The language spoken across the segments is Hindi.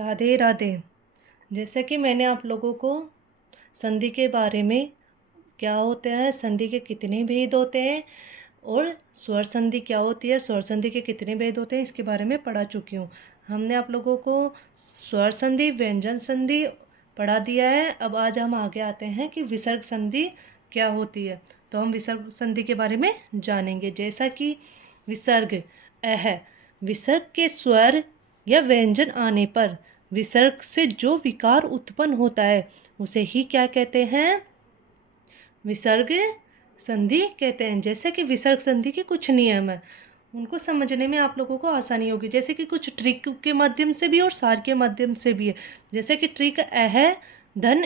राधे राधे। जैसे कि मैंने आप लोगों को संधि के बारे में, क्या होता है, संधि के कितने भेद होते हैं और स्वर संधि क्या होती है, स्वर संधि के कितने भेद होते हैं, इसके बारे में पढ़ा चुकी हूँ। हमने आप लोगों को स्वर संधि, व्यंजन संधि पढ़ा दिया है। अब आज हम आगे आते हैं कि विसर्ग संधि क्या होती है। तो हम विसर्ग संधि के बारे में जानेंगे। जैसा कि विसर्ग विसर्ग के स्वर या व्यंजन आने पर विसर्ग से जो विकार उत्पन्न होता है उसे ही क्या कहते हैं, विसर्ग संधि कहते हैं। जैसे कि विसर्ग संधि के कुछ नियम है, उनको समझने में आप लोगों को आसानी होगी। जैसे कि कुछ ट्रिक के माध्यम से भी और सार के माध्यम से भी है। जैसे कि ट्रिक है धन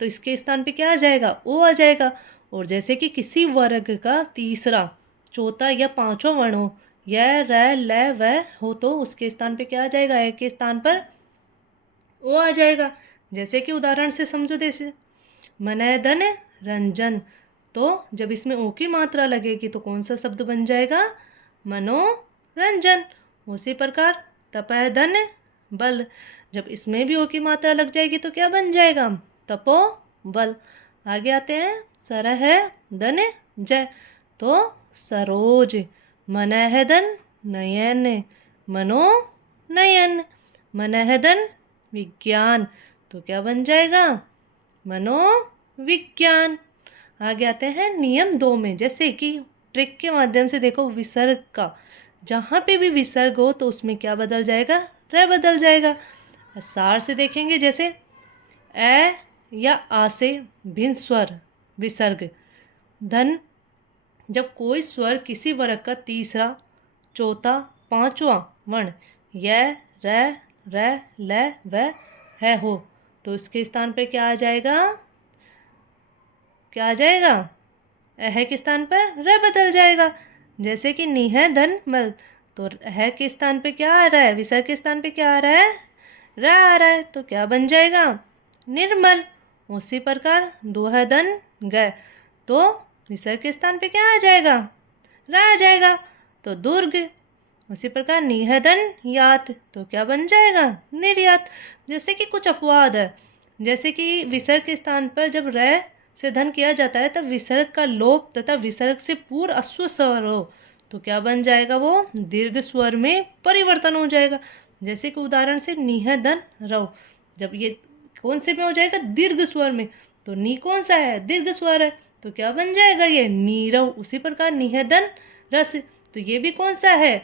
तो इसके स्थान पे क्या आ जाएगा, ओ आ जाएगा। और जैसे कि किसी वर्ग का तीसरा, चौथा या पांचवा वर्ण हो, य र ल व हो, तो उसके स्थान पे क्या आ जाएगा, ए के स्थान पर ओ आ जाएगा। जैसे कि उदाहरण से समझो, जैसे मनैदन रंजन, तो जब इसमें ओ की मात्रा लगेगी तो कौन सा शब्द बन जाएगा, मनोरंजन। उसी प्रकार तपैदन बल, जब इसमें भी ओ की मात्रा लग जाएगी तो क्या बन जाएगा, तपो बल। आगे आते हैं, सरह दन जय, तो सरोज। मनहदन नयन, मनो नयन। मनहदन विज्ञान, तो क्या बन जाएगा, मनोविज्ञान। आगे आते हैं नियम 2 में। जैसे कि ट्रिक के माध्यम से देखो, विसर्ग का जहाँ पे भी विसर्ग हो तो उसमें क्या बदल जाएगा, र बदल जाएगा। सार से देखेंगे, जैसे ए या आ से भिन्न स्वर विसर्ग धन, जब कोई स्वर किसी वर्ग का तीसरा, चौथा, पांचवा वर्ण य र ल व है हो, तो इसके स्थान पे क्या आ जाएगा, क्या आ जाएगा, अह के स्थान पर र बदल जाएगा। जैसे कि निह धन मल, तो अह के स्थान पे क्या आ रहा है, विसर्ग के स्थान पे क्या आ रहा है, र आ रहा है, तो क्या बन जाएगा, निर्मल। उसी प्रकार दुह धन ग, तो विसर्ग के स्थान पे क्या आ जाएगा, र आ जाएगा, तो दुर्ग। उसी प्रकार निहदन यात, तो क्या बन जाएगा, निर्यात। जैसे कि कुछ अपवाद है, जैसे कि विसर्ग के स्थान पर जब र से धन किया जाता है तब विसर्ग का लोप तथा विसर्ग से पूर्व अश्व स्वर हो तो क्या बन जाएगा, वो दीर्घ स्वर में परिवर्तन हो जाएगा। जैसे कि उदाहरण से निहदन रव, जब ये कौन से में हो जाएगा, दीर्घ स्वर में, तो नी कौन सा है, दीर्घ स्वर है, तो क्या बन जाएगा, ये नीरव। उसी प्रकार निहदन रस, तो ये भी कौन सा है,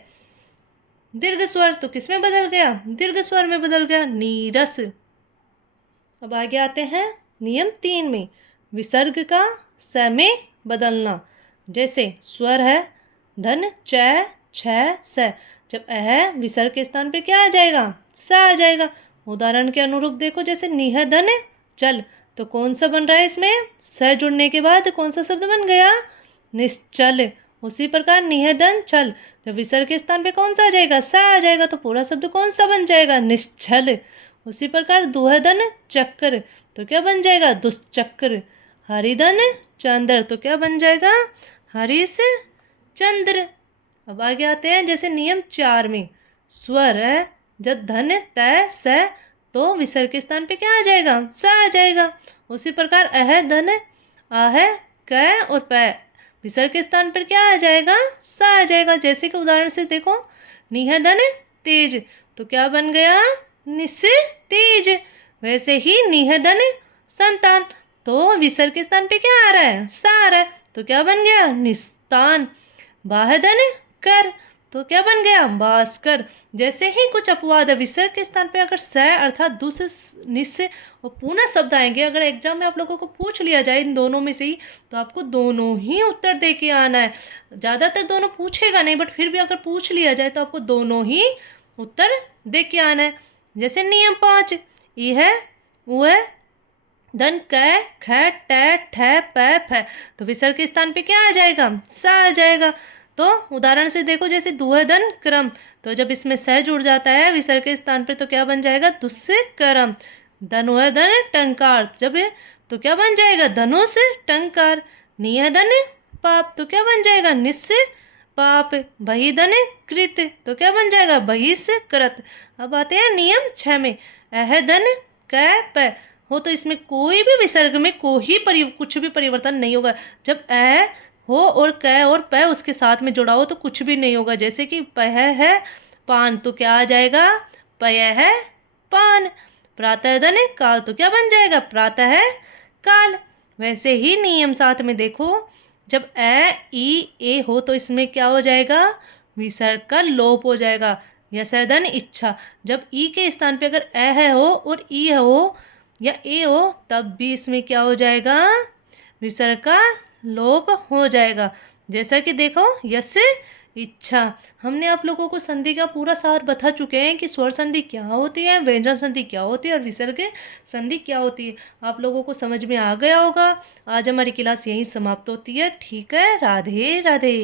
दीर्घ स्वर, तो किस में बदल गया, दीर्घ स्वर में बदल गया, नीरस। अब आगे आते हैं नियम 3 में, विसर्ग का स में बदलना। जैसे स्वर है धन च छ स, जब अह विसर्ग के स्थान पे क्या आ जाएगा, स आ जाएगा। उदाहरण के अनुरूप देखो, जैसे निह धन चल, तो कौन सा बन रहा है, इसमें स जुड़ने के बाद कौन सा शब्द बन गया, निश्चल। उसी प्रकार निहदन छल, जब विसर्ग के स्थान पे कौन सा आ जाएगा, सा आ जाएगा, तो पूरा शब्द कौन सा बन जाएगा, निश्चल। उसी प्रकार दुहदन चक्र, तो क्या बन जाएगा, दुष्चक्र। हरिदन चंद्र, तो क्या बन जाएगा, हरिश चंद्र। अब आगे आते हैं, जैसे नियम 4 में, स्वर है जब धन तय स, तो विसर्ग के स्थान पे क्या आ जाएगा, सा आ जाएगा। उसी प्रकार अह धन आह क और पै, विसर्ग के स्थान पर क्या आ जाएगा, सा आ जाएगा। जैसे कि उदाहरण से देखो, निहदन तेज, तो क्या बन गया, निस तेज। वैसे ही निहदन संतान, तो विसर्ग के स्थान पे क्या आ रहा है, सा आ रहा है, तो क्या बन गया, निस्तान। बाहदन कर, तो क्या बन गया, भास्कर। जैसे ही कुछ अपवाद है, विसर्ग के स्थान पे अगर स अर्थात दुस निस और पूर्ण शब्द आएंगे, अगर एग्जाम में आप लोगों को पूछ लिया जाए इन दोनों में से ही, तो आपको दोनों ही उत्तर दे के आना है। ज़्यादातर दोनों पूछेगा नहीं, बट फिर भी अगर पूछ लिया जाए तो आपको दोनों ही उत्तर दे के आना है। जैसे नियम 5, ई है उ है धन क ख ट ठ प फ, तो विसर्ग के स्थान पे क्या आ जाएगा, सा आ जाएगा। तो उदाहरण से देखो, जैसे दुहदन क्रम, तो जब इसमें स जुड़ जाता है विसर्ग के स्थान पे तो क्या बन जाएगा, दुष्कर्म। धनुर्धन टंकार, जब तो क्या बन जाएगा, धनुष टंकार। नियधन पाप, तो क्या बन जाएगा, निस पाप। बहिधन कृत, तो क्या बन जाएगा, बहिष्कृत। अब आते हैं नियम 6 में, अह धन कै प हो तो इसमें कोई भी विसर्ग में कुछ भी परिवर्तन नहीं होगा। जब अ हो और कै और प उसके साथ में जुड़ा हो तो कुछ भी नहीं होगा। जैसे कि पह है पान तो क्या आ जाएगा, पय है पान। प्रातः धन काल तो क्या बन जाएगा, प्रातः है काल। वैसे ही नियम 7 में देखो, जब ई ए हो तो इसमें क्या हो जाएगा, विसर्ग का लोप हो जाएगा। यशधन इच्छा, जब ई के स्थान पे अगर है हो और ई हो या ए हो तब भी इसमें क्या हो जाएगा, विसर्ग का लोप हो जाएगा। जैसा कि देखो यश इच्छा। हमने आप लोगों को संधि का पूरा सार बता चुके हैं कि स्वर संधि क्या होती है, व्यंजन संधि क्या होती है और विसर्ग संधि क्या होती है। आप लोगों को समझ में आ गया होगा। आज हमारी क्लास यहीं समाप्त होती है। ठीक है, राधे राधे।